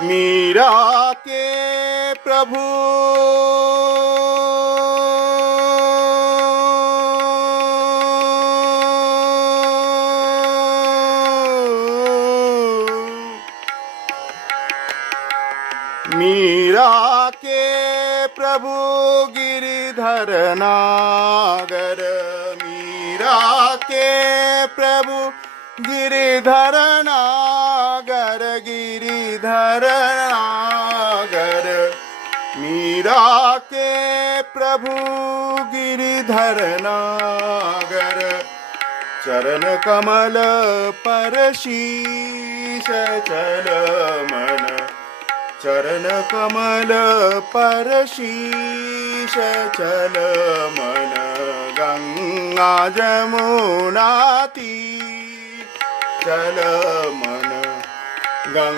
मीरा के प्रभु मीरा के प्रभु गिरिधर नागर। मीरा के प्रभु गिरिधर नागर, गिरिधर नागर। मीरा के प्रभु गिरिधर नागर। चरण कमल पर शीश चल मन, चरण कमल पर शीश चल मन। गंगा जमुना तीर चल मन, गंगा